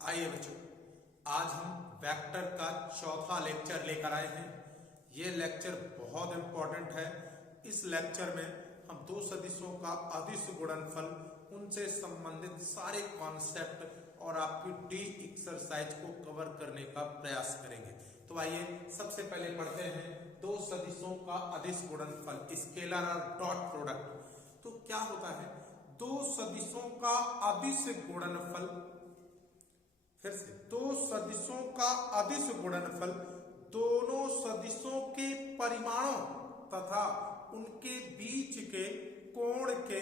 आइए बच्चों, आज हम वेक्टर का चौथा लेक्चर लेकर आए हैं। ये लेक्चर बहुत इंपॉर्टेंट है। इस लेक्चर में हम दो सदिशों का अदिश गुणनफल, उनसे संबंधित सारे कॉन्सेप्ट और आपकी डी एक्सरसाइज को कवर करने का प्रयास करेंगे। तो आइए सबसे पहले पढ़ते हैं दो सदिशों का अदिश गुणनफल, स्केलर और डॉट प्रोडक्ट। तो क्या होता है, दो सदिशों का अदिश गुणनफल, फिर से दो सदिशों का अदिश गुणनफल दोनों सदिशों के परिमाणों तथा उनके बीच के कोण के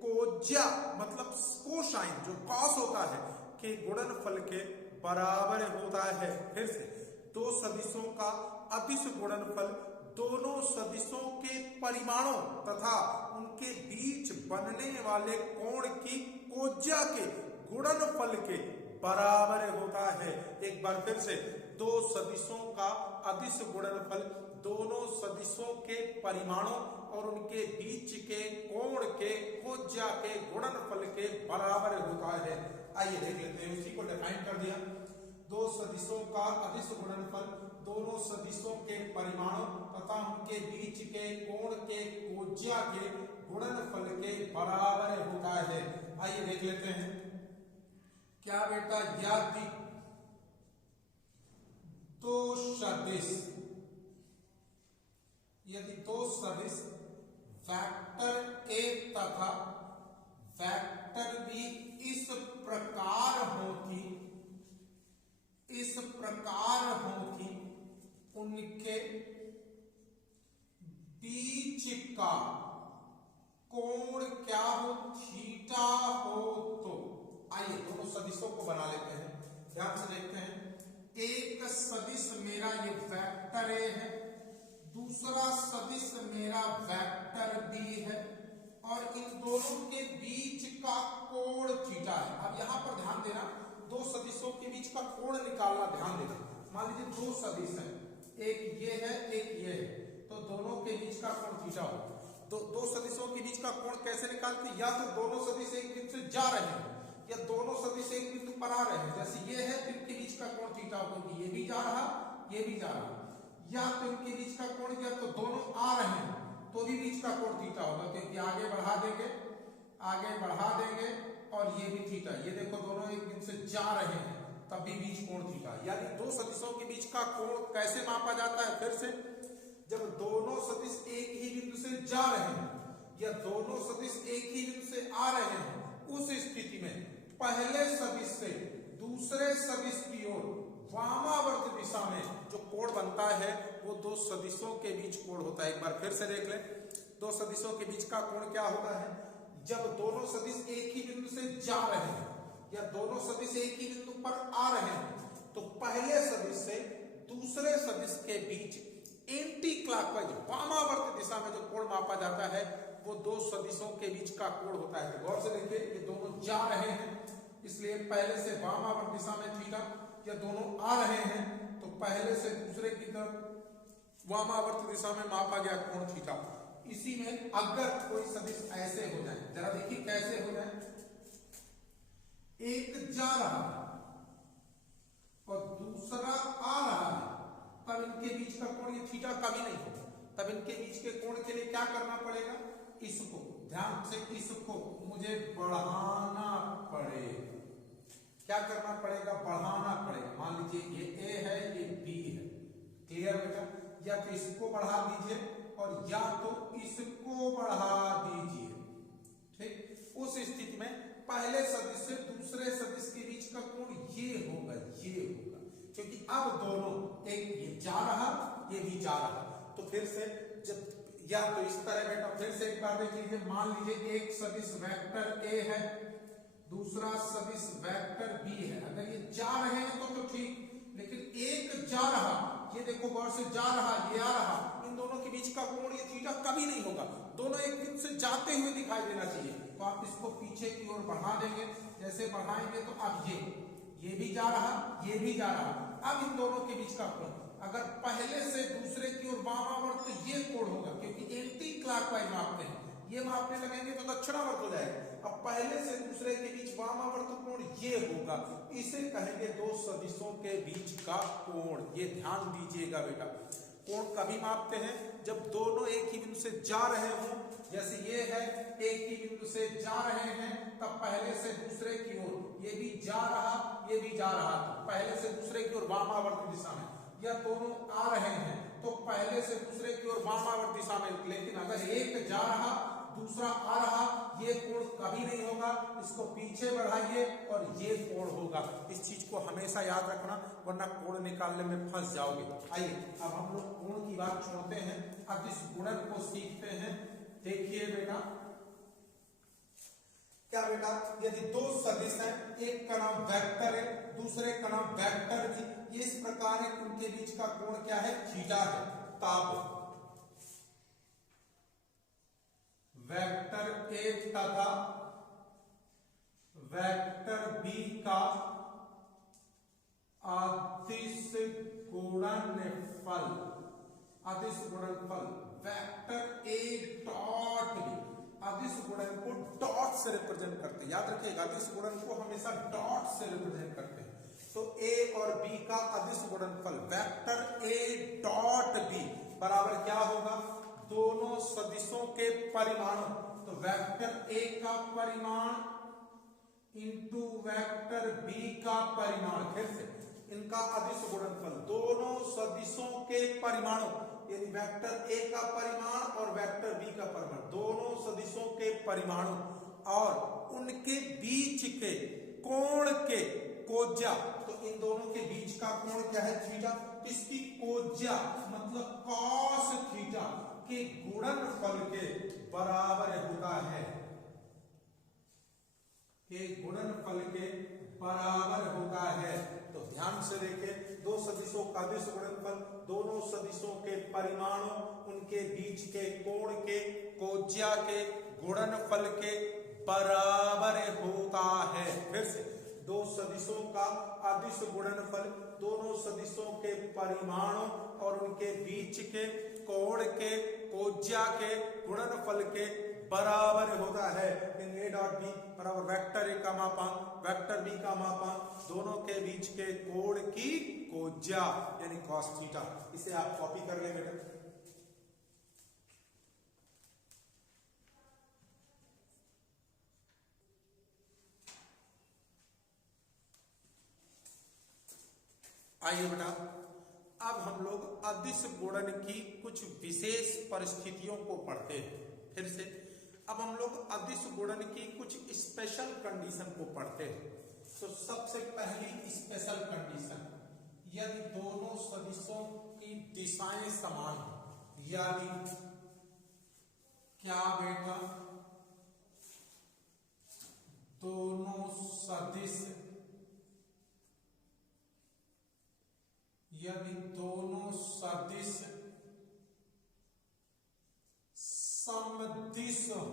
कोज्या मतलब कोसाइन जो कॉस होता है के गुणनफल के बराबर होता है। फिर से दो सदिशों का अदिश गुणनफल दोनों सदिशों के परिमाणों तथा उनके बीच बनने वाले कोण की कोज्या के गुणनफल के बराबर होता है। एक बार फिर से, दो सदिशों का अदिश गुणनफल दोनों सदिशों के परिमाणों और उनके बीच के कोण के कोज्या के गुणनफल के बराबर होता है। आइए देख लेते हैं, उसी को डिफाइन कर दिया। दो सदिशों का अदिश गुणनफल दोनों सदिशों के परिमाणों तथा उनके बीच के कोण के कोज्या के गुणनफल के बराबर होता है। आइए देख लेते हैं क्या बेटा, यदि दो सदिश वेक्टर ए तथा वेक्टर बी इस प्रकार होती उनके बीच का कोण क्या हो, थीटा हो। तो आइए दोनों सदिशों को बना लेते हैं, ध्यान से देखते हैं। एक सदिश मेरा ये वेक्टर ए है, दूसरा सदिश मेरा वेक्टर बी है और इन दोनों के बीच का कोण थीटा है। अब यहां पर ध्यान देना, दो सदिशों के बीच का कोण निकालना ध्यान देना। मान लीजिए दो सदिश है, एक ये है एक ये है, तो दोनों के बीच का कोण थीटा हो। तो दो सदिशों के बीच का कोण कैसे निकालते हैं, या तो दोनों सदिश एक बिंदु से जा रहे हैं या दोनों सदिश एक बिंदु पर आ रहे हैं। जैसे ये है, इनके बीच का कोण थीटा हो, क्योंकि ये भी जा रहा ये भी जा रहा। या तो इनके बीच का कोण, या तो दोनों आ रहे हैं तो भी बीच का कोण थीटा होगा, क्योंकि आगे बढ़ा देंगे और ये भी थीटा। ये देखो दोनों एक बिंदु से जा रहे हैं तब भी बीच कोण थीटा। यानी दो सदिशों के बीच का कोण कैसे मापा जाता है, फिर से जब दोनों सदिश एक ही बिंदु से जा रहे हैं या दोनों सदिश एक ही बिंदु से आ रहे हैं, उस स्थिति में पहले सदिश से दूसरे सदिश की ओर वामावर्त दिशा में जो कोण बनता है वो दो सदिशों के बीच कोण होता है। एक बार फिर से देख लें, दो सदिशों के बीच का कोण क्या होता है, जब दोनों सदिश एक ही बिंदु से जा रहे हैं या दोनों सदिश एक ही बिंदु पर आ रहे हैं, तो पहले सदिश से दूसरे सदिश के बीच एंटी क्लॉकवाइज वामावर्त दिशा में जो कोण मापा जाता है वो दो सदिशों के बीच का कोण होता है। तो गौर से देखिए, ये दोनों जा रहे हैं इसलिए पहले से वामावर्त दिशा में थीटा, या दोनों आ रहे हैं तो पहले से दूसरे की तरफ वामावर्त दिशा में मापा गया कोण थीटा। इसी में अगर कोई सदिश ऐसे हो जाए, जरा देखिए कैसे हो जाए, एक जा रहा है और दूसरा आ रहा है, तब इनके बीच का कोण ये थीटा कभी नहीं होगा। तब इनके बीच के कोण के लिए क्या करना पड़ेगा, इसको ध्यान से, इसको मुझे बढ़ाना पड़ेगा। क्या करना पड़ेगा, बढ़ाना पड़ेगा। मान लीजिए ये ए है ये बी है, क्लियर बेटा। या तो इसको बढ़ा दीजिए और या तो इसको बढ़ा दीजिए, ठीक। उस स्थिति में पहले सदिश से दूसरे सदिश के बीच का कोण ये होगा, क्योंकि अब दोनों, एक ये जा रहा ये भी जा रहा। तो फिर से जब या तो इस तरह बेटा, फिर से एक बार देख लीजिए, मान लीजिए एक सदिश वेक्टर ए है, दूसरा सदिश वेक्टर बी है। अगर ये जा रहे हैं तो ठीक, लेकिन एक जा रहा, ये देखो गौर से, जा रहा ये आ रहा, इन दोनों के बीच का कोण ये थीटा कभी नहीं होगा। दोनों एक बिंदु से जाते हुए दिखाई देना चाहिए। तो आप इसको पीछे की ओर बढ़ा देंगे, जैसे बढ़ाएंगे तो अब ये भी जा रहा ये भी जा रहा। अब इन दोनों के बीच का कोण अगर पहले से दूसरे की ओर वामावर्त, तो ये कोण होगा, क्योंकि एंटी क्लॉकवाइज मापते हैं, ये मापने लगेंगे तो दक्षिणावर्त हो जाएगा। अब पहले से दूसरे के बीच वामावर्त कोण ये होगा, इसे कहेंगे दो सदिशों के बीच का कोण। ये ध्यान दीजिएगा बेटा, कोण कभी मापते हैं जब दोनों एक ही बिंदु से जा रहे हों। जैसे ये है, एक ही बिंदु से जा रहे हैं, तब पहले से दूसरे की ओर ये भी जा रहा, ये भी जा रहा, तो पहले से दूसरे की ओर वामावर्त दिशा में। या दोनों आ रहे हैं तो पहले से दूसरे की ओर वामावर्त दिशा में। लेकिन अगर एक जा रहा दूसरा आ रहा, ये कोण कभी नहीं होगा। इसको पीछे बढ़ाइए और ये कोण होगा। इस चीज को हमेशा याद रखना, वरना कोण निकालने में फंस जाओगे। आइए अब हम लोग कोण की बात छोड़ते हैं, अब इस गुणन को सीखते हैं। देखिए बेटा, क्या बेटा, यदि दो सदिश हैं, एक का नाम वेक्टर है, दूसरे का नाम वेक्टर भी, ये इस प्रकार है, उनके बीच का कोण क्या है, थीटा है। तब वेक्टर ए तथा वेक्टर बी का अदिश गुणनफल, अदिश गुणनफल वेक्टर ए डॉट बी, अदिश गुणन को डॉट से रिप्रेजेंट करते हैं। याद रखिएगा, अदिश गुणन को हमेशा डॉट से रिप्रेजेंट करते हैं। तो ए और बी का अदिश गुणनफल वेक्टर ए डॉट बी बराबर क्या होगा, दोनों सदिशों के परिमाणों, तो वेक्टर ए का परिमाण इंटू वेक्टर बी का परिमाण, फिर से इनका अदिश गुणनफल, दोनों सदिशों के परिमाणों, यानी वेक्टर ए का परिमाण और वेक्टर बी का परिमाण, दोनों सदिशों के परिमाणों और उनके बीच के कोण के कोज्या, तो इन दोनों के बीच का कोण क्या है, थीटा। इसकी कोज्या मतलब कॉस थीटा के गुणनफल के बराबर होता है, के गुणनफल के बराबर होता है। तो ध्यान से देखिए, दो सदिशों का अदिश गुणनफल, दोनों सदिशों के परिमाणों, उनके बीच के कोण के कोज्या के गुणनफल के बराबर होता है। फिर से, दो सदिशों का अदिश गुणनफल, दोनों सदिशों के परिमाणों और उनके बीच के कोण के कोज्या के गुणनफल के बराबर होता है। इन ए डॉट बी बराबर वेक्टर ए का मापांक वेक्टर बी का मापांक, दोनों के बीच के कोण की कोज्या यानी कॉस थीटा। इसे आप कॉपी कर लें बेटा। आइए बेटा, अब हम लोग अदिश गुणन की कुछ विशेष परिस्थितियों को पढ़ते हैं। फिर से अब हम लोग अदिश गुणन की कुछ स्पेशल कंडीशन को पढ़ते हैं। तो सबसे पहली स्पेशल कंडीशन, यदि दोनों सदिशों की दिशाएं समान हो, यानी क्या बेटा, दोनों सदिश, यदि दोनों सदिश समदिश हो,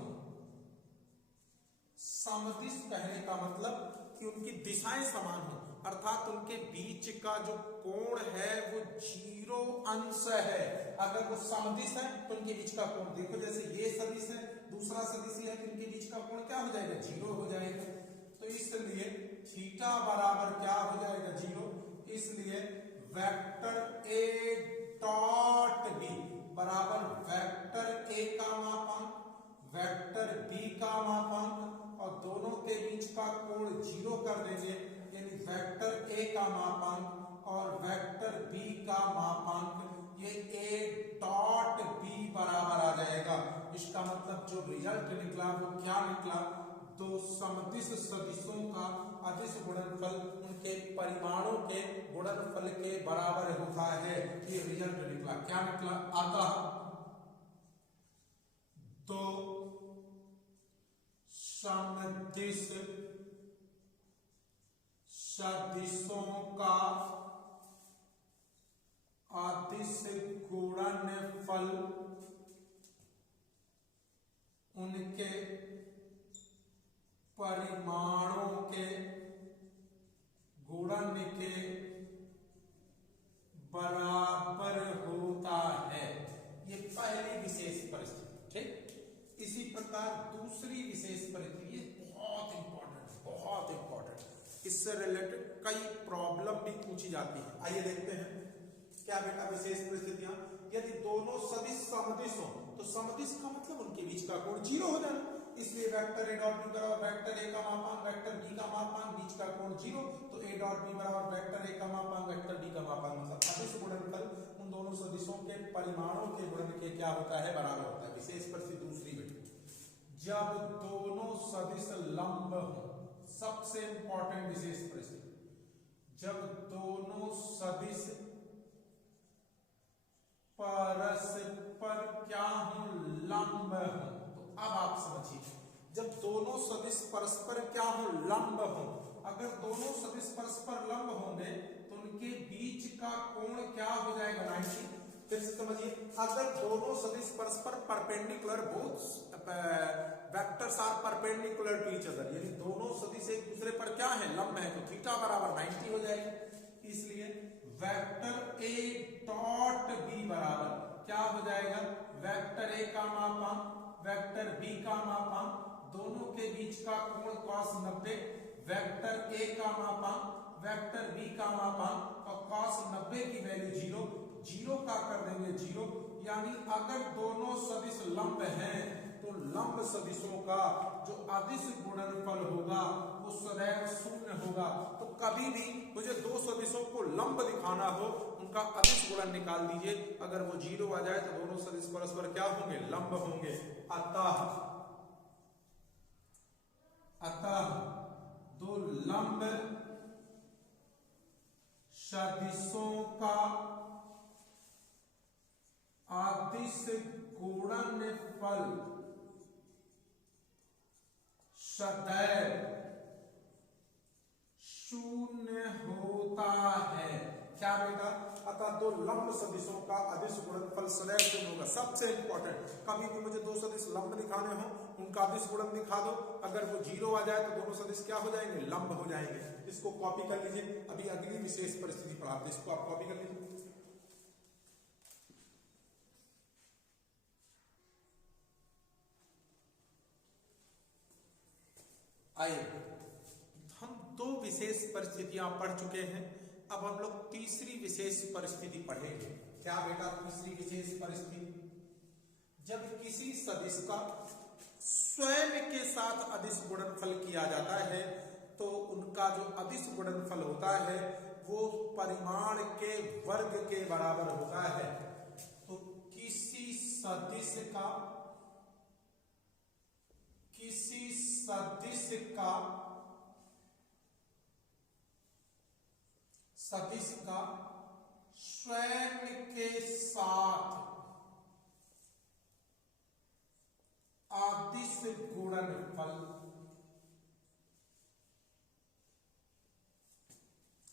समदिश कहने का मतलब कि उनकी दिशाएं समान हो, अर्थात उनके बीच का जो कोण है वो 0 अंश है। अगर वो समदिश है तो उनके बीच का कोण देखो, जैसे ये सदिश है, दूसरा सदिश है, तो इनके बीच का कोण क्या हो जाएगा, 0 हो जाएगा। तो इसलिए थीटा बराबर क्या हो जाएगा, 0। इसलिए वेक्टर ए डॉट बी बराबर वेक्टर ए का मापांक वेक्टर बी का मापांक और दोनों के बीच का कोण 0 कर देंगे, यानी वेक्टर ए का मापांक और वेक्टर बी का मापांक, ये ए डॉट बी बराबर आ जाएगा। इसका मतलब जो रिजल्ट निकला वो क्या निकला, दो समदिश सदिशों का अदिश गुणनफल उनके परिमाणों के गुणनफल के बराबर होता है। ये रिजल्ट निकला, क्या निकला, अतः दो समदिश सदिशों का अदिश गुणनफल उनके परिमाणों के गुणन के बराबर होता है। ये पहली विशेष परिस्थिति, ठीक। इसी प्रकार दूसरी विशेष परिस्थिति, ये इससे रिलेटेड कई प्रॉब्लम भी पूछी जाती है। आइए देखते हैं क्या बेटा विशेष परिस्थितियां। यदि दोनों सदिश समदिश हो तो समदिश का मतलब उनके बीच का कोण 0 हो जाना, इसलिए वेक्टर ए डॉट बी बराबर वेक्टर ए का मापांक वेक्टर बी का मापांक, बीच का कोण 0, तो ए डॉट बी बराबर वेक्टर ए का मापांक वेक्टर बी का मापांक, मतलब अदिश गुणनफल उन दोनों सदिशों के परिमाणों के गुणन के क्या होता है, बराबर होता है। विशेष परिस्थिति दूसरी बेटा, जब दोनों सदिश लंब हो, सबसे इंपॉर्टेंट विशेष परिस्थिति, जब दोनों सदिश परस्पर क्या हो, लंब हो। तो अब आप समझिए, जब दोनों सदिश परस्पर क्या हो, लंब हो, अगर दोनों सदिश परस्पर लंब होंगे तो उनके बीच का कोण क्या हो जाएगा, 90। फिर से समझिए, अगर दोनों सदिश परस्पर perpendicular, both vectors are perpendicular to each other, यानी दोनों सदिश एक दूसरे पर क्या है, लंब है, तो थीटा बराबर 90 हो जाएगी। इसलिए वेक्टर ए डॉट बी बराबर क्या हो जाएगा, वेक्टर ए का मापांक वेक्टर बी का मापांक, दोनों के बीच का कोण cos 90, वेक्टर ए का मापांक वेक्टर बी का मापांक और cos 90 की वैल्यू 0, 0 का कर देंगे 0, यानी अगर दोनों सदिश लंब हैं तो लंब सदिशों का जो अदिश गुणनफल होगा वो सदैव शून्य होगा। तो कभी भी मुझे दो सदिशों को लंब दिखाना हो, उनका अदिश गुणन निकाल दीजिए, अगर वो 0 आ जाए तो दोनों सदिश परस्पर क्या होंगे, लंब होंगे। अतः दो लंब सदिशों का अदिश गुणनफल सदैव शून्य होता है। क्या बेटा, अतः दो लंब सदिशों का अदिश गुणनफल सदैव शून्य होगा। सबसे इंपॉर्टेंट, कभी भी मुझे दो सदिश लंब दिखाने हो, उनका अदिश गुणन दिखा दो, अगर वो 0 आ जाए तो दोनों सदिश क्या हो जाएंगे, लंब हो जाएंगे। इसको कॉपी कर लीजिए, अभी अगली विशेष परिस्थिति पढ़ाते हैं, इसको आप कॉपी कर लीजिए। आइए, हम दो विशेष परिस्थितियां पढ़ चुके हैं, अब हम लोग तीसरी विशेष परिस्थिति पढ़ेंगे। क्या बेटा, तीसरी विशेष परिस्थिति, जब किसी सदिश का स्वयं के साथ अदिश गुणनफल किया जाता है तो उनका जो अदिश गुणनफल होता है वो परिमाण के वर्ग के बराबर होता है। तो किसी सदिश का स्वयं के साथ अदिश गुणनफल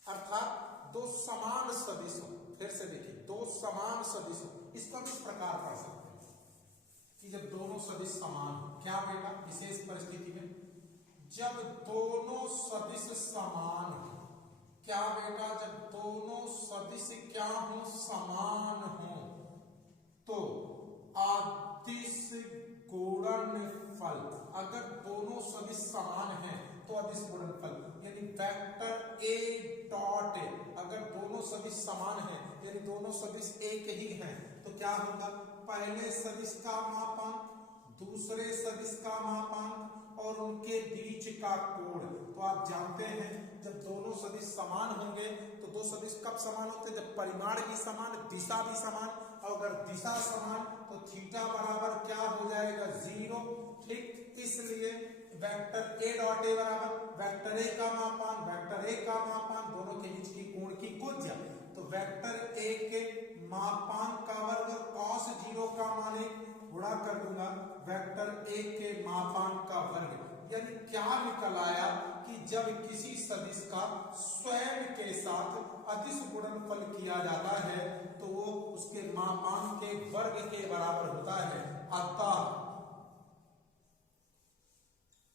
अर्थात दो समान सदिशों, फिर से देखिए, दो समान सदिशों, इसका किस प्रकार पढ़ सकते हैं कि जब दोनों सदिश समान हो। क्या बेटा, विशेष परिस्थिति में जब दोनों सदिश समान हो, क्या बेटा, जब दोनों सदिश क्या हो, समान हो, तो अदिश गुणनफल, अगर दोनों सदिश समान हैं तो अदिश गुणनफल, यानी वेक्टर ए डॉट ए, अगर दोनों सदिश समान हैं यानी दोनों सदिश एक ही हैं, तो क्या होगा, पहले सदिश का मापांक दूसरे सदिश का मापांक और उनके बीच का कोण। तो आप जानते हैं जब दोनों सदिश समान होंगे तो दो सदिश कब समान होते हैं, जब परिमाण भी समान, दिशा भी समान, और अगर दिशा समान तो थीटा बराबर क्या हो जाएगा, 0। ठीक, इसलिए वेक्टर ए डॉट ए बराबर वेक्टर ए का मापांक वेक्टर ए का मापांक, दोनों के बीच की कोण की कुंजा, तो वेक्टर ए के मापांक का वर्ग cos 0 का माने गुणा कर दूंगा वेक्टर ए के मापांक का वर्ग। यानी क्या निकल आया कि जब किसी सदिश का स्वयं के साथ अदिश गुणनफल किया जाता है तो वो उसके मापांक के वर्ग के बराबर होता है। अतः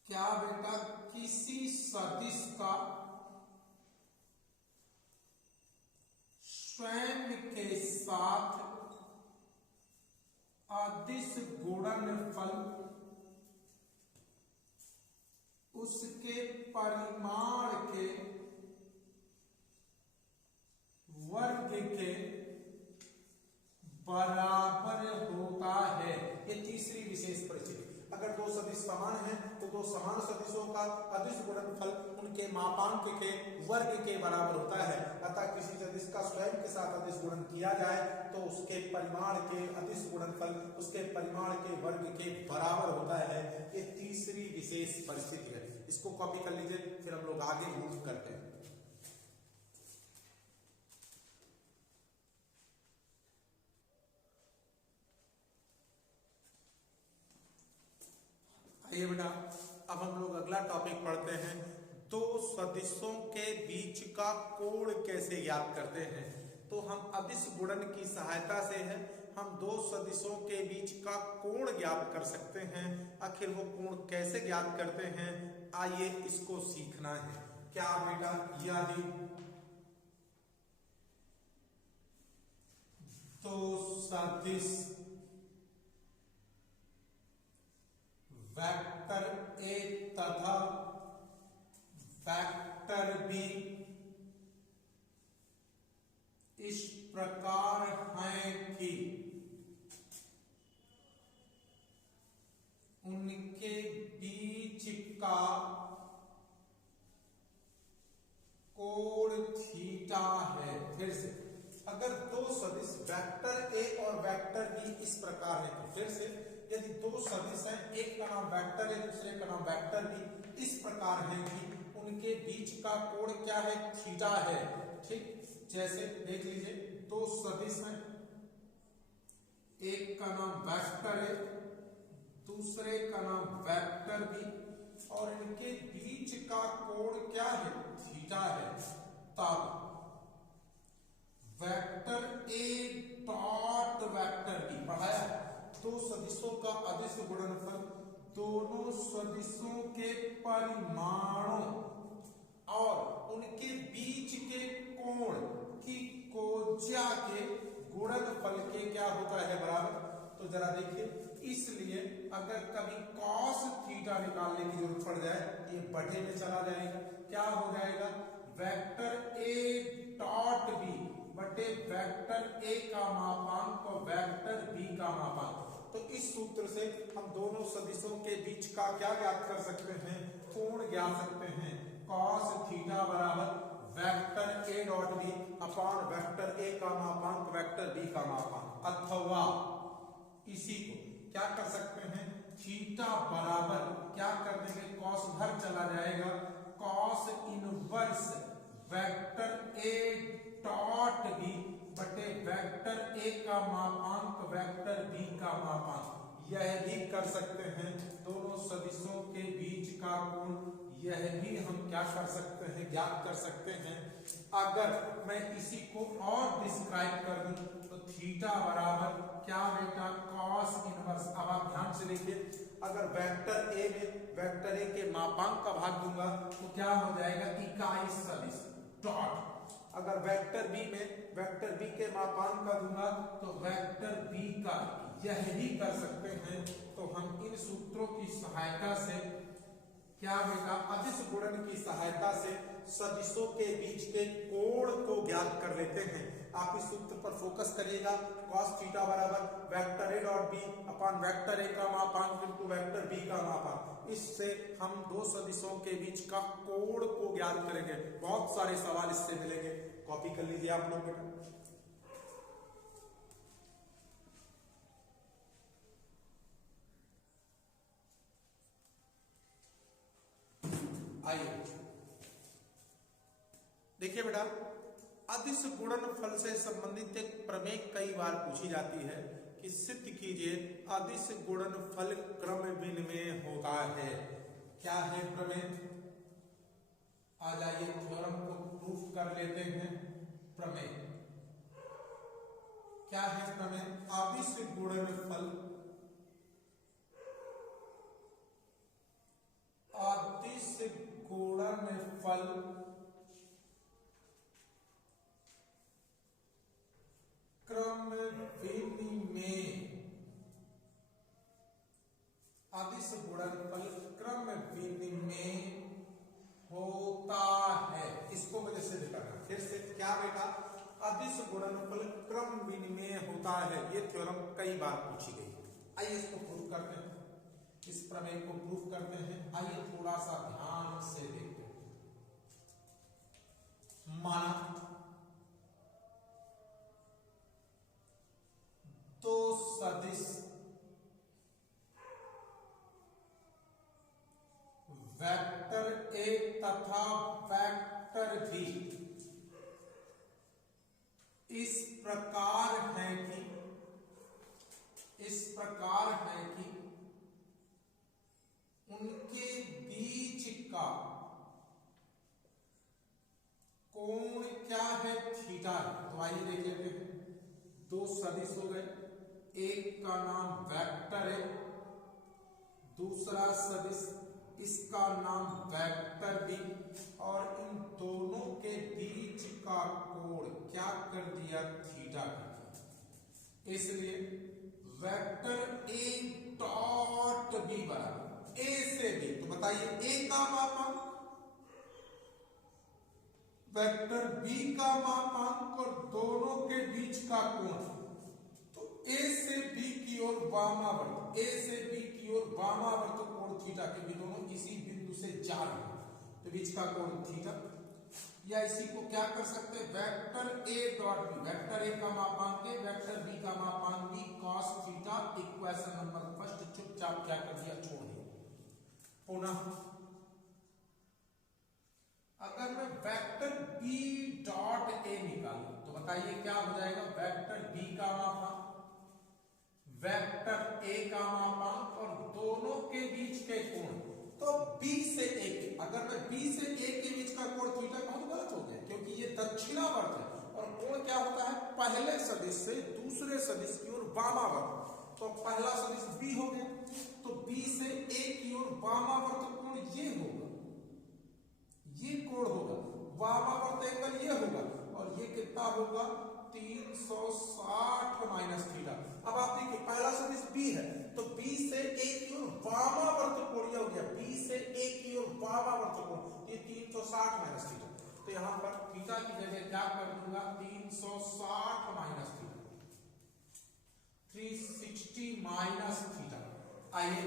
क्या बेटा, किसी सदिश का स्वयं के साथ अदिश गुणनफल उसके परिमाण के वर्ग के बराबर होता है। ये तीसरी विशेष परिस्थिति। अगर दो सदिश समान हैं तो दो समान सदिशों का अदिश गुणनफल उनके मापांक के वर्ग के बराबर होता है। अतः किसी सदिश का स्वयं के साथ अदिश गुणन किया जाए तो उसके परिमाण के अदिश गुणनफल उसके परिमाण के वर्ग के बराबर होता है। ये तीसरी विशेष परिस्थिति है। इसको कॉपी कर लीजिए, फिर हम लोग आगे मूव करते हैं। आइए बेटा, अब हम लोग अगला टॉपिक पढ़ते हैं। दो सदिशों के बीच का कोण कैसे ज्ञात करते हैं। तो हम अदिश गुणन की सहायता से है हम दो सदिशों के बीच का कोण ज्ञात कर सकते हैं। आखिर वो कोण कैसे ज्ञात करते हैं, आइए इसको सीखना है। क्या बेटा, यदि दो सदिश वेक्टर ए तथा वेक्टर बी इस प्रकार हैं कि उनके बीच का कोण थीटा है। फिर से, अगर दो सदिश वेक्टर ए और वेक्टर बी इस प्रकार है तो फिर से यदि दो सदिश हैं, एक का नाम वेक्टर है दूसरे का नाम वेक्टर बी, इस प्रकार है कि उनके बीच का कोण क्या है, थीटा है। ठीक, जैसे देख लीजिए, दो सदिश हैं, एक का नाम वेक्टर है दूसरे का नाम वेक्टर बी, और इनके बीच का कोण क्या है, थीटा है। तब vector A dot vector B पढ़ाया, दो सदिशों का अदिश गुणनफल दोनों सदिशों के परिमाणों और उनके बीच के कोण की कोज्या के गुणनफल के क्या होता है, बराबर। तो जरा देखिए, इसलिए अगर कभी cos थीटा निकालने की जरूरत पड़ जाए, ये बटे में चला जाएगा। क्या हो जाएगा, वेक्टर ए डॉट बी बटे वेक्टर ए का मापांक और वेक्टर बी का मापांक। तो इस सूत्र से हम दोनों सदिशों के बीच का क्या ज्ञात कर सकते हैं, कोण ज्ञात सकते हैं। cos थीटा बराबर vector A dot B upon vector A का मापांक वेक्टर बी का मापांक। अथवा इसी को क्या कर सकते हैं, थीटा बराबर क्या कर देंगे, cos उधर चला जाएगा, cos inverse vector A dot B बटे वेक्टर ए का मापांक वेक्टर बी का मापांक। यह भी कर सकते हैं दोनों सदिशों के बीच का कोण, यह भी हम क्या कर सकते हैं, ज्ञात कर सकते हैं। अगर मैं इसी को और डिस्क्राइब कर दूं तो थीटा बराबर क्या बेटा, cos इनवर्स। अब आप ध्यान से देखिए, अगर वेक्टर ए में वेक्टर ए के मापांक का भाग दूंगा तो क्या हो जाएगा, इकाई सदिश डॉट। अगर वेक्टर बी में वेक्टर बी के मापांक का दूंगा तो वेक्टर बी का, यह भी कर सकते हैं। तो हम इन सूत्रों की सहायता से क्या बेटा, अदिश गुणन की सहायता से सदिशों के बीच के कोण को ज्ञात कर लेते हैं। आप इस सूत्र पर फोकस करिएगा, cos थीटा बराबर vector A dot B upon vector A का मापांक इनटू वेक्टर बी का मापांक। इससे हम दो सदिशों के बीच का कोण को ज्ञात करेंगे। बहुत सारे सवाल इससे मिलेंगे, कॉपी कर लीजिए आप लोग बेटा। आइए देखिए बेटा, अदिश गुणनफल से संबंधित एक प्रमेय कई बार पूछी जाती है कि सिद्ध कीजिए अदिश गुणनफल क्रम विनिमय होता है। क्या है प्रमेय, आ जाइए थ्योरम को प्रूफ कर लेते हैं। प्रमेय क्या है, प्रमेय अदिश गुणनफल क्रम विनिमय, अदिश गुणनफल क्रम विनिमय अदिश गुणनफल क्रम विनिमेय होता है। ये थ्योरम कई बार पूछी गई है। आइए इसको प्रूव करते हैं, इस प्रमेय को प्रूव करते हैं। आइए थोड़ा सा ध्यान से देखते हैं। माना दो सदिश वेक्टर ए तथा वेक्टर बी इस प्रकार है कि उनके बीच का कोण क्या है, थीटा है। तो आइए देख लेते हैं। दो सदिश हो गए, एक का नाम वेक्टर है, दूसरा सदिश इसका नाम वेक्टर बी, और इन दोनों के बीच का कोण क्या कर दिया, थीटा कर दिया। इसलिए वेक्टर ए डॉट बी बराबर ए से बी, तो बताइए ए का मापांक, वेक्टर बी का मापांक और दोनों के बीच का कोण। तो ए से बी की ओर वामावर्त, ए से बी की ओर वामावर्त कोण थीटा, क्योंकि दोनों इसी बिंदु से जा रहे हैं, तो बीच का कोण थीटा। या इसी को क्या कर सकते हैं, vector A dot B, vector A का मापांक ए, वेक्टर बी का मापांक B, cos theta. Equation number first चुपचाप क्या कर दिया, छोड़ दिया। पुनः अगर मैं वेक्टर बी डॉट ए निकालूं तो बताइए क्या हो जाएगा, वेक्टर बी का मापांक, वेक्टर ए का मापांक और दोनों के बीच के कोण। तो बी से ए के, अगर मैं बी से ए के बीच का कोण थीटा कहूं तो गलत हो गया, क्योंकि ये दक्षिणावर्त है और कोण क्या होता है, पहले सदिश से दूसरे सदिश की ओर वामावर्त। तो पहला सदिश बी हो गया, तो बी से ए की ओर वामावर्त कोण ये होगा, ये कोण होगा, वामावर्त एंगल ये होगा, और ये कितना होगा, 360 माइनस थीटा। अब आप देखिए पहला सदिश बी है, तो बी से ए की ओर वामावर्त कोण ये हो गया, बी से ए की ओर वामावर्त कोण, ये 360 माइनस थीटा। तो यहां पर थीटा की जगह क्या कर दूंगा, 360 माइनस थीटा, 360 माइनस थीटा। आइए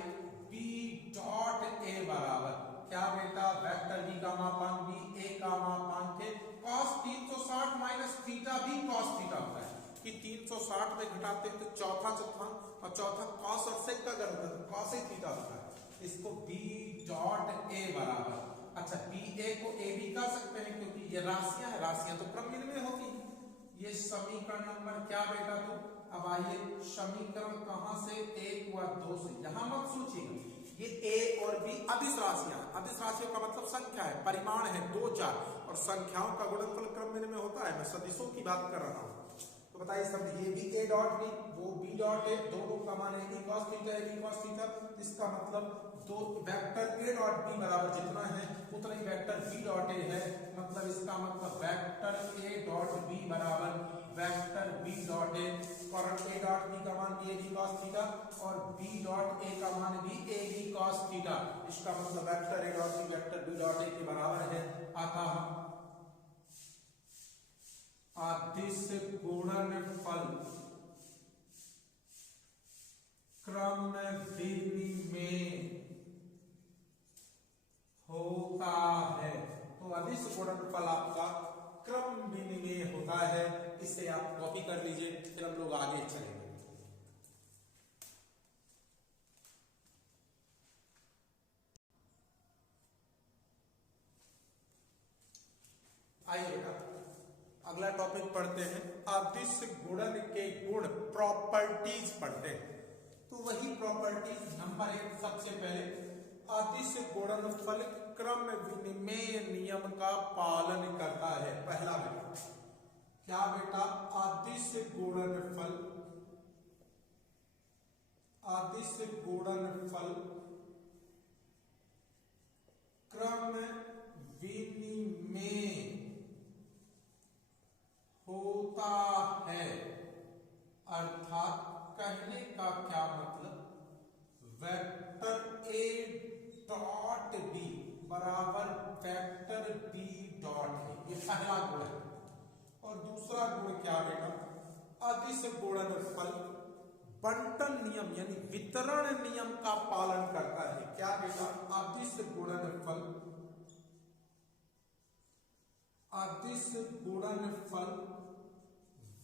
बी डॉट ए बराबर क्या बेटा, वेक्टर बी का मापांक बी, ए का मापांक है, cos 360 माइनस थीटा भी cos थीटा होता है, कि 360 में घटाते हैं तो चौथा और चौथा cos और sec का अगर होता है तो cos थीटा होता है। इसको b डॉट ए बराबर, अच्छा बी ए को ए भी कह सकते हैं क्योंकि ये राशियां है, राशियां तो क्रम में होती है। ये समीकरण नंबर क्या बेटा, तो अब आइए समीकरण कहां से, 1 व 2 से। यहां मत सोचिएगा, ये ए और बी अदिश राशियां हैं। अदिश राशियों का मतलब संख्या है, परिमाण है 2, 4, और संख्याओं का गुणनफल क्रम में होता है। मैं सदिशों की बात कर रहा हूं। तो बताइए सब, ये भी ए डॉट बी, वो बी डॉट ए, दोनों का मान है cos थीटा, ए cos थीटा। इसका मतलब दो वेक्टर ए डॉट बी बराबर जितना है उतना ही वेक्टर बी डॉट ए है, मतलब इसका मतलब वेक्टर ए डॉट बी बराबर वेक्टर बी डॉट ए, और ए डॉट बी का मान ए बी cos थीटा और बी डॉट ए का मान भी ए बी cos थीटा। इसका मतलब vector A dot B vector B dot A के बराबर है। अतः अदिश गुणनफल क्रम विनिमेय होता है। तो अदिश गुणनफल आपका क्रम विनिमेय होता है। इसे आप कॉपी कर लीजिए, फिर हम लोग आगे चलेंगे। आइए बेटा अगला टॉपिक पढ़ते हैं, अदिश गुणन के गुण, प्रॉपर्टीज पढ़ते हैं। तो वही प्रॉपर्टीज, नंबर 1 सबसे पहले अदिश गुणनफल क्रम विनिमेय नियम का पालन करता है। पहला बेटा क्या बेटा, अदिश गुणनफल क्रम विनिमेय होता है। अर्थात कहने का क्या मतलब, वेक्टर ए डॉट बी बराबर वेक्टर बी डॉट ए, ये पहला गुण है। और दूसरा गुण क्या बेटा, अदिश गुणनफल बंटन नियम यानी वितरण नियम का पालन करता है। क्या बेटा, अदिश गुणनफल, अदिश गुणनफल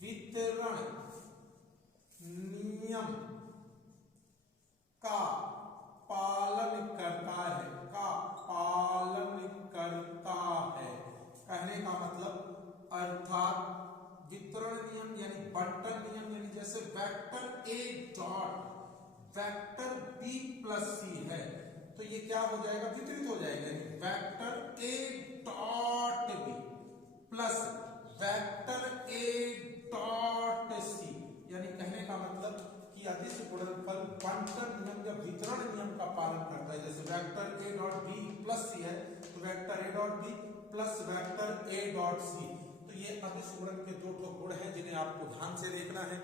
वितरण नियम का पालन करता है, का पालन करता है। कहने का मतलब अर्थात वितरण नियम यानी बंटन नियम यानी जैसे vector A dot vector B plus C है तो ये क्या हो जाएगा, वितरित हो जाएगा। यानी vector A dot B plus vector A dot C, यानी कहने का मतलब कि अदिश गुणनफल बंटन नियम या वितरण नियम का पालन करता है। जैसे vector A dot B plus C है तो vector A dot B plus vector A dot C. तो ये अदिश गुणन के दो गुण हैं जिन्हें आपको ध्यान से देखना है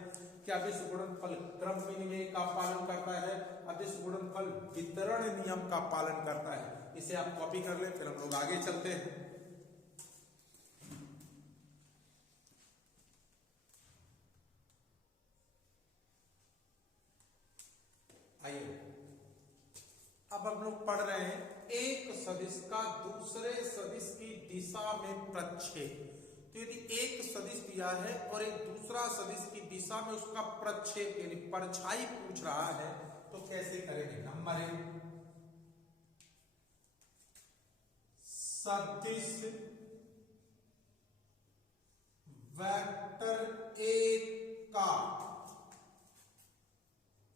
कि अदिश गुणनफल क्रम विनिमय का पालन करता है, अदिश गुणनफल वितरण नियम का पालन करता है। इसे आप कॉपी कर ले, फिर हम लोग आगे चलते हैं। आइए अब हम लोग पढ़ रहे हैं एक सदिश का दूसरे सदिश की दिशा में प्रक्षेप। तो यदि एक सदिश दिया है और एक दूसरा सदिश की दिशा में उसका प्रक्षेप यानी परछाई पूछ रहा है तो कैसे करेंगे। नंबर 1, सदिश वेक्टर ए का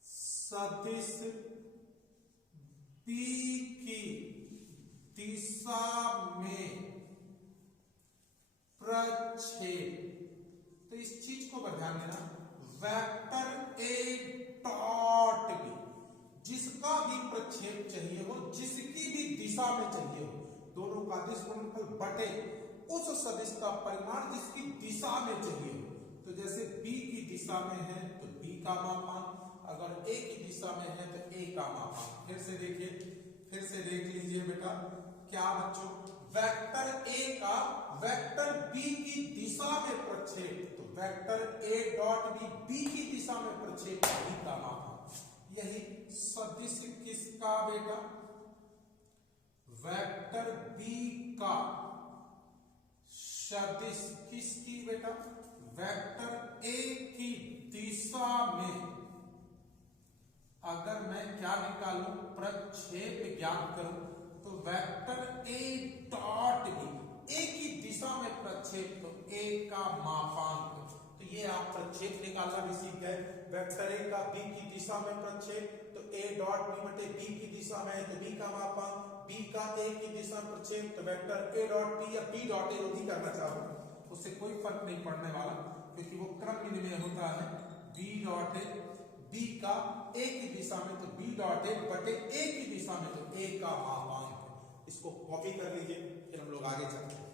सदिश बी की दिशा में प्रक्षेप। तो इस चीज को ध्यान देना, वेक्टर ए डॉट बी जिसका भी प्रक्षेप चाहिए हो, जिसकी भी दिशा में चाहिए हो, दोनों का अदिश गुणनफल बटे उस सदिश का परिमाण जिसकी दिशा में चाहिए हो। तो जैसे बी की दिशा में है तो बी का मापांक, अगर ए की दिशा में है तो ए का मापांक। फिर से देखिए, फिर से देख लीजिए बेटा, क्या बच्चों, वेक्टर ए का वेक्टर बी की दिशा में प्रक्षेप, तो vector A dot B B की दिशा में प्रक्षेप बी का मापांक। यही सदिश किसका बेटा, वेक्टर बी का सदिश किसकी बेटा, वेक्टर ए की दिशा में अगर मैं क्या निकालूं, प्रक्षेप ज्ञात करूं तो वेक्टर ए डॉट बी ए की दिशा में प्रक्षेप तो ए का मापांक। तो ये आप प्रक्षेप निकालना भी सीख गए। वेक्टर ए का बी की दिशा में प्रक्षेप तो ए डॉट बी बटे बी की दिशा में है तो बी का मापांक, बी का ए की दिशा में प्रक्षेप तो वेक्टर ए डॉट बी या बी डॉट ए जो भी करना चाहो उससे कोई फर्क नहीं पड़ने वाला क्योंकि वो क्रम विनिमय होता है। बी डॉट ए बी का ए की दिशा में तो बी डॉट ए बटे ए की दिशा में तो ए का मापांक है। इसको कॉपी कर लीजिए, फिर हम लोग आगे चलते हैं।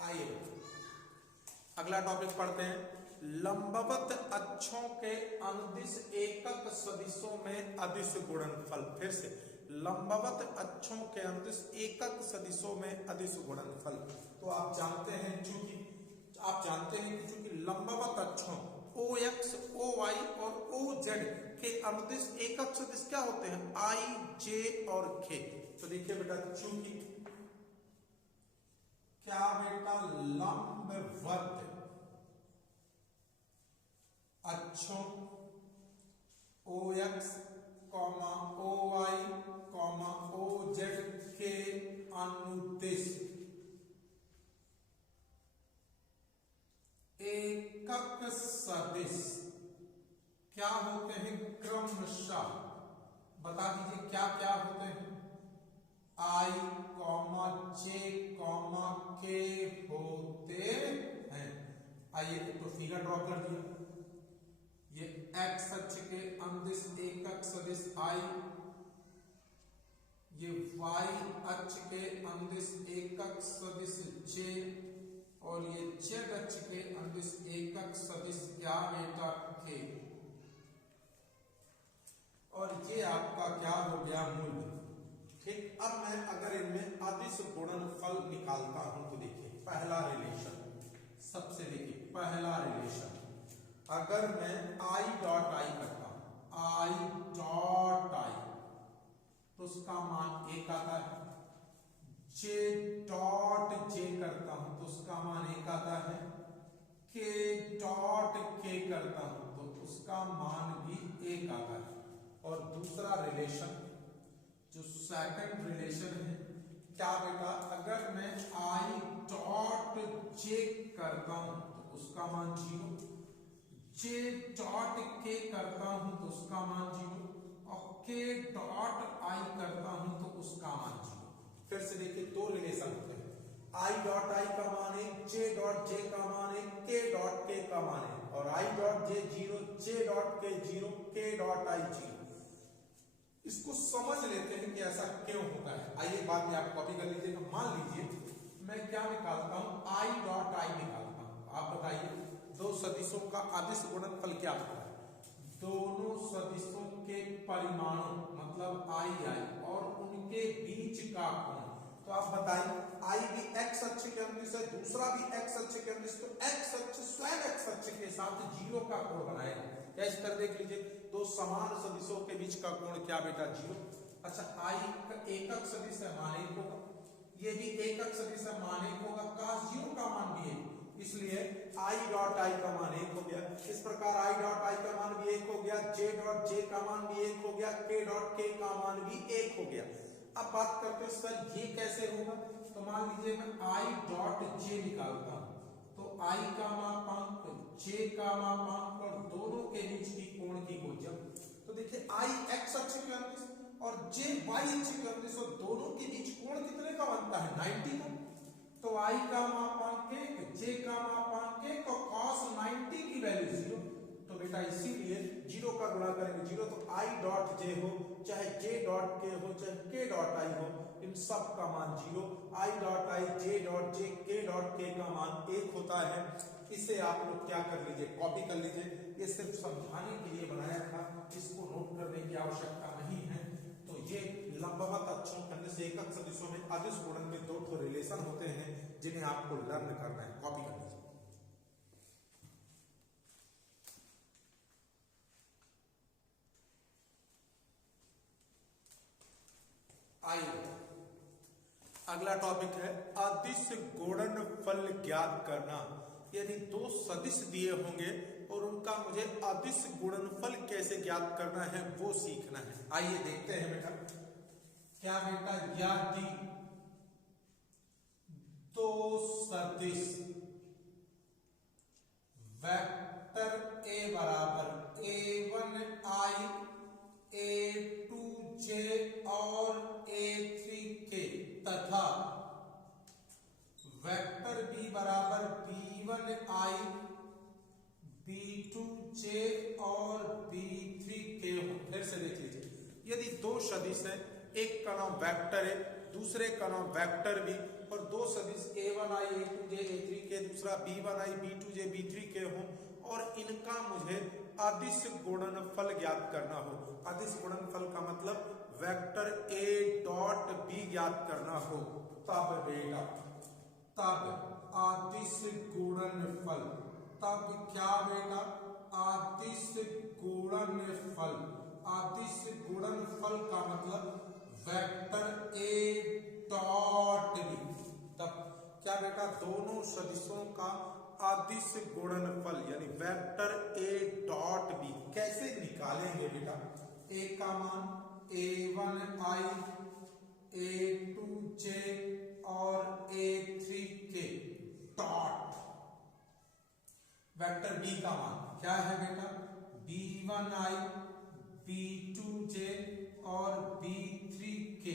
आइए अगला टॉपिक पढ़ते हैं। लंबवत अक्षों के अनुदिश एकक सदिशों में अदिश गुणनफल। फिर से, लंबवत अक्षों के अनुदिश एकक सदिशों में अदिश गुणनफल। तो आप जानते हैं कि चूंकि लंबवत अक्षों ओ एक्स, ओ वाई और ओ जेड के अनुदिश एकक सदिश क्या होते हैं, आई, जे और के। तो देखिए बेटा, चूंकि क्या बेटा, लंबवत अक्षों O X, O Y, O Z के अनुदिश एकक सदिश क्या होते हैं, क्रमशः बता दीजिए क्या क्या होते हैं, आई, जे, के होते हैं। आइए तो फिगर ड्रॉ कर दिया। ये एक्स अक्ष के अनुदिश एकक सदिश आई, ये वाई अक्ष के अनुदिश एकक सदिश जे और ये जेड अक्ष के अनुदिश एकक सदिश क्या बेटा, के। और ये आपका क्या हो गया मूल बिंदु। ठीक, अब मैं अगर इनमें अदिश गुणनफल निकालता हूं तो देखिए पहला रिलेशन, सबसे देखिए पहला रिलेशन, अगर मैं i डॉट आई करता हूं, i डॉट आई तो उसका मान 1 आता है, j डॉट j करता हूं तो उसका मान 1 आता है, k डॉट k करता हूं तो उसका मान भी 1 आता है। और दूसरा रिलेशन जो सेकंड रिलेशन है, क्या बेटा, अगर मैं i डॉट j करता हूं तो उसका मान 0, j डॉट k करता हूं तो उसका मान 0 और k डॉट i करता हूं तो उसका मान 0। फिर से देखिए दो रिलेशन होते हैं, i डॉट i का मान 1, j डॉट j का मान 1, k डॉट k का मान 1, और i dot j 0, j dot k 0, k dot i 0। इसको समझ लेते हैं कि ऐसा क्यों होता है। आइए बाद में आप कॉपी कर लीजिएगा। मान लीजिए मैं क्या निकालता हूं, i डॉट i निकालता हूं। आप बताइए दो सदिशों का अदिश गुणनफल क्या होता है? दोनों सदिशों के परिमाणों मतलब i और उनके बीच का कोण। तो आप बताइए i भी x अक्ष के अनुदिश है, दूसरा भी x अक्ष के अनुदिश, तो x अक्ष स्वयं x अक्ष के साथ 0 का कोण बनाएगा। क्या इस तरह देख लीजिए, दो समान सदिशों के बीच का कोण क्या बेटा 0। अच्छा, i का एकक सदिश है, मान 1 होगा, ये भी एकक सदिश है, मान 1 होगा, cos 0 का मान भी 1, इसलिए i डॉट i का मान 1 हो गया। इस प्रकार i डॉट i का मान भी 1 हो गया, j डॉट j का मान भी 1 हो गया, k डॉट k का मान भी 1 हो गया। अब बात करते हैं सर ये कैसे होगा। तो मान लीजिए मैं i डॉट j निकालता हूं तो i का मापांक, j का मापांक और दोनों के बीच की कोण की भुजा। तो देखिए i x अक्ष के अनुदिश और j y अक्ष के अनुदिश, और दोनों के बीच कोण कितने का बनता है 90 का। तो i का मापांक 1, j का मापांक 1 और cos 90 की वैल्यू 0। तो बेटा इसीलिए 0 का गुणा करेंगे 0, तो i डॉट j हो चाहे j डॉट k हो चाहे k डॉट i हो, इन सब का मान 0। i dot i, j dot j, k dot k का मान 1 होता है। इसे आप लोग क्या कर लीजिए, कॉपी कर लीजिए। ये सिर्फ समझाने के लिए बनाया था, इसको नोट करने की आवश्यकता नहीं है। तो ये लंबवत अक्षों के अंदर से एकक सदिशों में अदिश गुणन में दो ठो रिलेशन होते हैं जिन्हें आपको लर्न करना है। कॉपी कर लीजिए। आइए अगला टॉपिक है अदिश गुणनफल ज्ञात करना। यदि दो सदिश दिए होंगे और उनका मुझे अदिश गुणनफल कैसे ज्ञात करना है वो सीखना है। आइए देखते हैं बेटा। क्या बेटा, यदि दो सदिश वेक्टर a बराबर a1i, a2j और a3k तथा वेक्टर b बराबर b1i, b2j और b3k हो। फिर से देख लीजिए, यदि दो सदिश है, एक का नाम वेक्टर है, दूसरे का नाम वेक्टर भी, और दो सदिश a1i, a2j, a3k, दूसरा b1i, b2j, b3k हो, और इनका मुझे अदिश गुणनफल ज्ञात करना हो। अदिश गुणनफल का मतलब वेक्टर a डॉट b ज्ञात करना हो, तब बेटा, तब अदिश गुणनफल, तब क्या बेटा, अदिश गुणनफल। अदिश गुणनफल का मतलब वेक्टर a डॉट b। तब क्या बेटा, दोनों सदिशों का अदिश गुणनफल यानी वेक्टर a डॉट b कैसे निकालेंगे बेटा। a का मान a1i, a2j और a3k डॉट वेक्टर b का मान क्या है बेटा, b1i, b2j और b3k।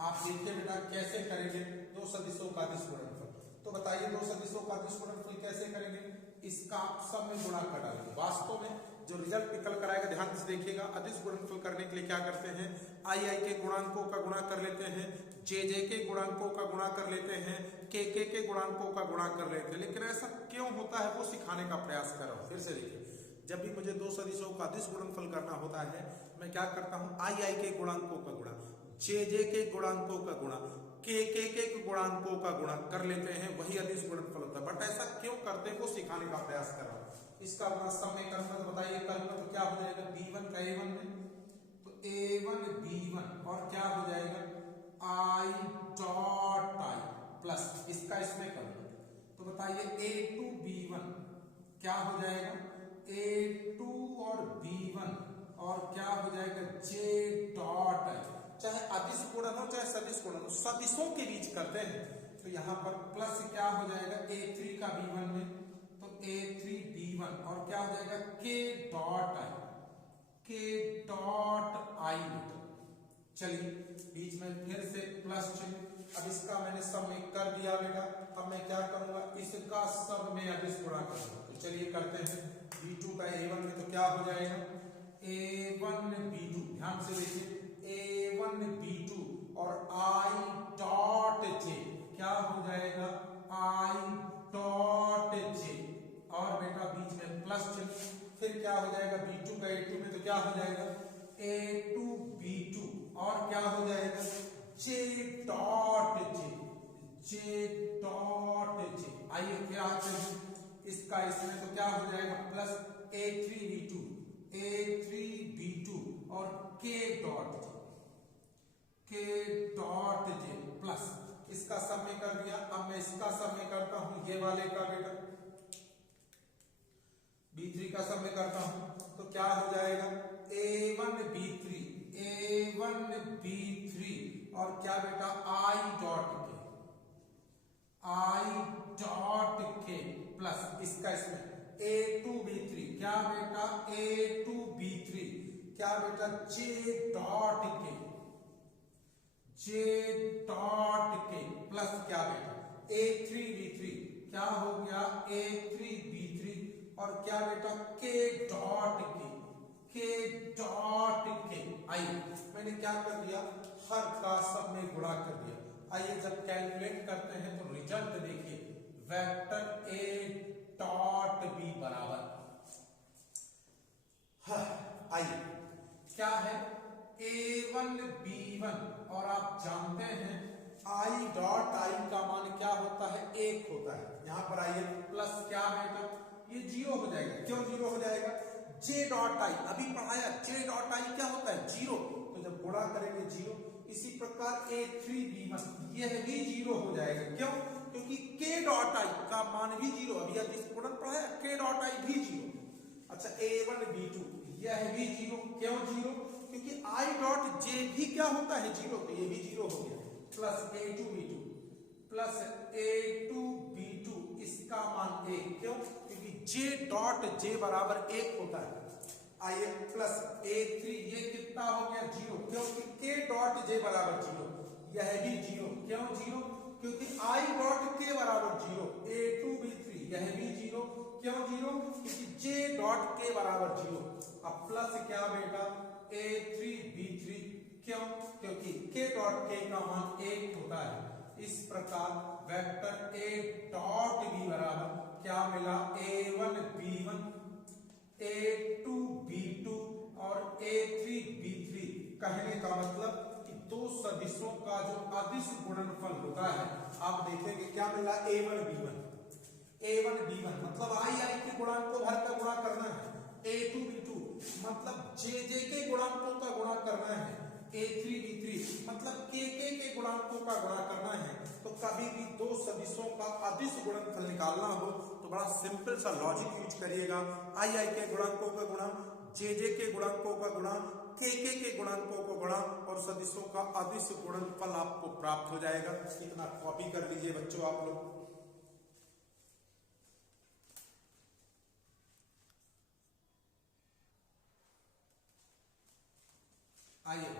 आप देखिए बेटा कैसे करेंगे दो सदिशों का अदिश गुणनफल। तो बताइए दो सदिशों का अदिश गुणनफल कैसे करेंगे। इसका आप सब में गुणा कर डालेंगे। वास्तव में जो रिजल्ट निकल कर आएगा ध्यान से देखिएगा। अदिश गुणनफल करने के लिए क्या करते हैं, आई आई के गुणांकों का गुणा कर लेते हैं, जे जे के गुणांकों का गुणा कर लेते हैं, के गुणांकों का गुणा कर लेते हैं। लेकिन ऐसा क्यों होता है वो सिखाने का प्रयास कर रहा हूं। फिर से देखिए, जब भी मुझे दो सदिशों का अदिश गुणनफल करना होता है, मैं क्या करता हूं, आई के गुणांकों का गुणा, जे के गुणांकों का गुणा, के गुणांकों का गुणा कर लेते हैं, वही अदिश गुणनफल होता है। बट ऐसा क्यों करते हैं वो सिखाने का प्रयास कर रहा हूं। इसका सब में करूंगा तो बताइए, करूंगा तो क्या हो जाएगा, b1 का a1 में तो a1 b1 और क्या हो जाएगा i डॉट i प्लस इसका इसमें करूंगा तो बताइए a2 b1 क्या हो जाएगा, a2 और b1 और क्या हो जाएगा j डॉट i। चाहे अदिश गुणन हो चाहे सदिश गुणन हो, सदिशों के बीच करते हैं तो यहां पर प्लस क्या हो जाएगा a3 का b1 में तो a3 b1 और क्या हो जाएगा k डॉट i। चलिए बीच में फिर से प्लस चिन्ह, अब इसका मैंने सब में कर दिया बेटा। अब मैं क्या करूंगा, इसका सब में अदिश गुणा करूंगा। तो चलिए करते हैं, b2 का a1 में तो क्या हो जाएगा a1 b2, ध्यान से देखिए a1 b2 और i डॉट j क्या हो जाएगा i डॉट j और बेटा बीच में प्लस चिन्ह, फिर क्या हो जाएगा b2 का a2 में तो क्या हो जाएगा a2 b2 और क्या हो जाएगा j डॉट j। आइए क्या आते हैं इसका इसमें तो क्या हो जाएगा प्लस a3 b2 और k डॉट j प्लस इसका सब में कर दिया। अब मैं इसका सब में करता हूं, ये वाले का बेटा b3 का सब में करता हूं तो क्या हो जाएगा a1 b3 और क्या बेटा i डॉट k प्लस इसका इसमें a2 b3 क्या बेटा a2 b3 क्या बेटा j डॉट k प्लस क्या बेटा a3 b3 क्या हो गया a3 b3 और क्या बेटा k डॉट k। आइए मैंने क्या कर दिया, हर का सब में गुणा कर दिया। आइए जब कैलकुलेट करते हैं तो रिजल्ट देखिए, वेक्टर a डॉट b बराबर, आइए क्या है a1 b1 और आप जानते हैं i डॉट i का मान क्या होता है 1 होता है। यहां पर आइए प्लस क्या बेटा ये 0 हो जाएगा, क्यों 0 हो जाएगा j डॉट i अभी पढ़ाया, j डॉट i क्या होता है 0, तो जब गुणा करेंगे 0। इसी प्रकार a3 b1 यह भी 0 हो जाएगा, क्यों, क्योंकि k डॉट i का मान भी 0, अभी आप इस गुणन पढ़ाया k डॉट i भी 0। अच्छा a1 b2 यह भी 0, क्यों 0, क्योंकि i डॉट j भी क्या होता है 0, तो ये भी 0 हो गया। Plus a2 b2 plus a2 b2 इसका मान 1, क्यों, क्योंकि j डॉट j बराबर 1 होता है। आइए प्लस a3 ये कितना हो गया 0, क्योंकि k डॉट j बराबर 0, यह भी 0, क्यों 0, क्योंकि i डॉट k बराबर 0। a2 b3 यह भी 0, क्यों 0, क्योंकि j डॉट k बराबर 0। अब प्लस क्या बेटा a3 b3 क्यों, क्योंकि k डॉट k का मान 1 होता है। इस प्रकार वेक्टर a डॉट b बराबर क्या मिला a1 b1 a2 b2 और a3 b3। कहने का मतलब कि दो सदिशों का जो अदिश गुणनफल होता है, आप देखेंगे क्या मिला a1 b1 मतलब i के गुणांकों भर का गुणा करना है, a2 b2 मतलब j के गुणांकों का गुणा करना है, a3 b3 मतलब k के गुणांकों का गुणा करना है। तो कभी भी दो सदिशों का अदिश गुणनफल निकालना हो तो बड़ा सिंपल सा लॉजिक यूज करिएगा, i के गुणांकों का गुणा, j के गुणांकों का गुणा, k के गुणांकों को गुणा और सदिशों का अदिश गुणनफल आपको प्राप्त हो जाएगा। इतना कॉपी कर लीजिए बच्चों आप लोग। आइए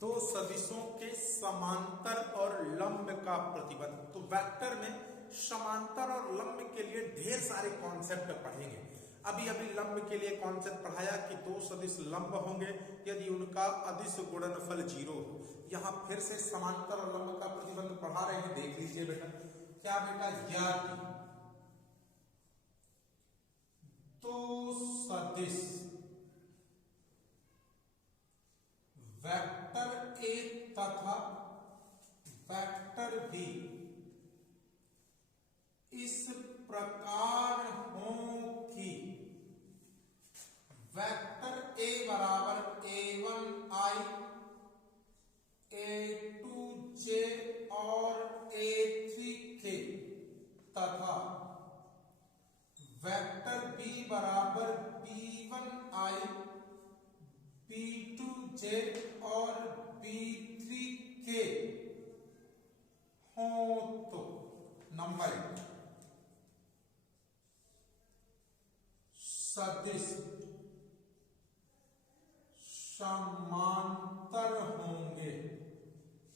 दो सदिशों के समांतर और लंब का प्रतिबंध। तो वेक्टर में समांतर और लंब के लिए ढेर सारे कॉन्सेप्ट पढ़ेंगे। अभी लंब के लिए कॉन्सेप्ट पढ़ाया कि दो सदिश लंब होंगे यदि उनका अदिश गुणनफल 0 हो। यहां फिर से समांतर और लंब का प्रतिबंध पढ़ा रहे हैं, देख लीजिए बेटा। क्या बेटा, यदि दो सदिश वेक्टर ए तथा वेक्टर बी इस प्रकार हो कि वेक्टर ए बराबर a1i a2j और a3k तथा वेक्टर बी बराबर b1i b2j और b3k हो तो नंबर सदिश समांतर होंगे।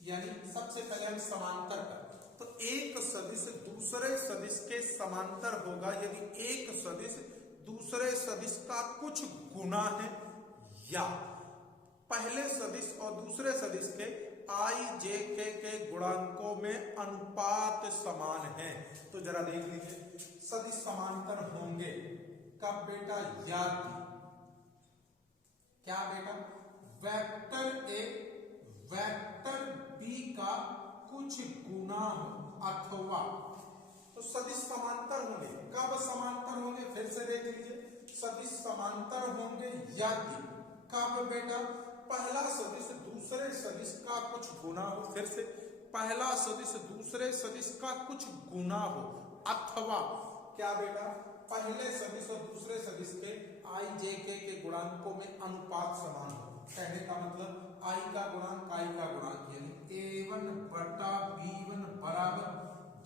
यानी सबसे पहले हम समांतर कर, तो एक सदिश दूसरे सदिश के समांतर होगा यदि एक सदिश दूसरे सदिश का कुछ गुना है या पहले सदिश और दूसरे सदिश के i j k के गुणांकों में अनुपात समान है। तो जरा देख लीजिए, सदिश समांतर होंगे कब बेटा? यदि क्या बेटा? वेक्टर ए वेक्टर बी का कुछ गुना हो अथवा, तो सदिश समांतर होंगे। कब समांतर होंगे? फिर से देख लीजिए, सदिश समांतर होंगे यदि कब बेटा? पहला सदिश दूसरे सदिश का कुछ गुना हो। फिर से, पहला सदिश दूसरे सदिश का कुछ गुना हो अथवा क्या बेटा? पहले सदिश और दूसरे सदिश के i j k के गुणांकों में अनुपात समान हो। कहने का मतलब i का गुणांक i का गुणांक यानी a1 बटा b1 बराबर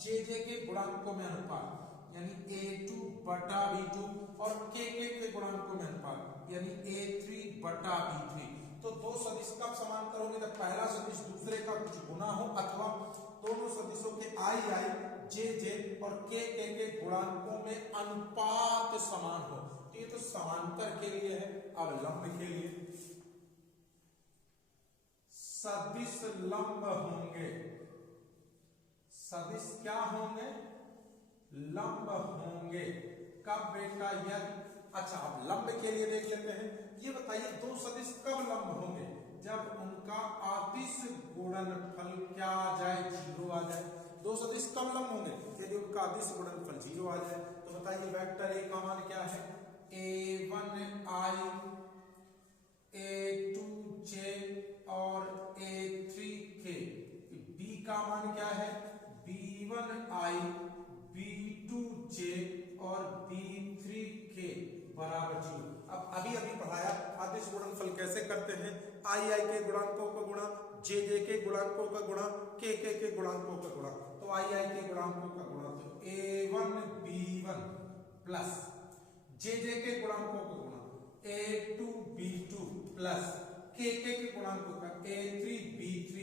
jj के गुणांकों में अनुपात यानी a2 बटा b2 और k के गुणांकों में अनुपात यानी a3 बटा b3। तो दो सदिश कब समांतर होंगे? जब पहला सदिश दूसरे का कुछ गुना हो अथवा दोनों सदिशों के i j और k के गुणांकों में अनुपात समान हो। तो ये तो समांतर के लिए है। अब लंब के लिए, सदिश लंब होंगे। सदिश क्या होंगे? लंब होंगे। कब बेटा? यदि, अच्छा अब लंब के लिए देख लेते हैं। ये बताइए दो सदिश कब लंब होंगे? जब उनका अदिश गुणनफल क्या आ जाए? 0 आ जाए। दो सदिश कब लंब होंगे? यदि उनका अदिश गुणनफल 0 आ जाए। तो बताइए वेक्टर ए का मान क्या है? a1i a2j और a3k। b का मान क्या है? b1i b2j और b3k बराबर 0। अब अभी पढ़ाया अदिश गुणनफल कैसे करते हैं। i के गुणांकों का गुणा, j के गुणांकों का गुणा, k के गुणांकों का गुणा। तो i के गुणांकों का गुणा तो a1 b1 प्लस j के गुणांकों का गुणा a2 b2 प्लस k के गुणांकों का a3 b3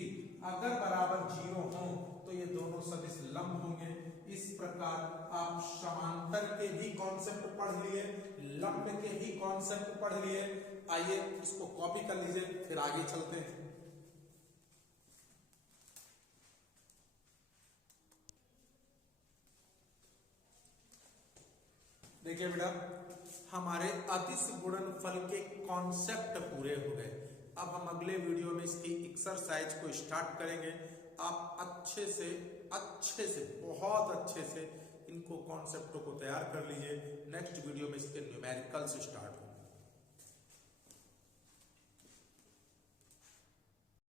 अगर बराबर 0 हो तो ये दोनों सदिश लंब होंगे। इस प्रकार आप समांतर के भी कॉन्सेप्ट पढ़ लिए, लंब के ही कॉन्सेप्ट पढ़ लिए। आइए इसको कॉपी कर लीजिए, फिर आगे चलते हैं। देखिए बेटा, हमारे अदिश गुणनफल के कॉन्सेप्ट पूरे हो गए। अब हम अगले वीडियो में इसकी एक्सरसाइज को स्टार्ट करेंगे। आप अच्छे से बहुत अच्छे से इनको कॉन्सेप्टों को तैयार कर लीजिए। नेक्स्ट वीडियो में इसके न्यूमेरिकल्स स्टार्ट होंगे।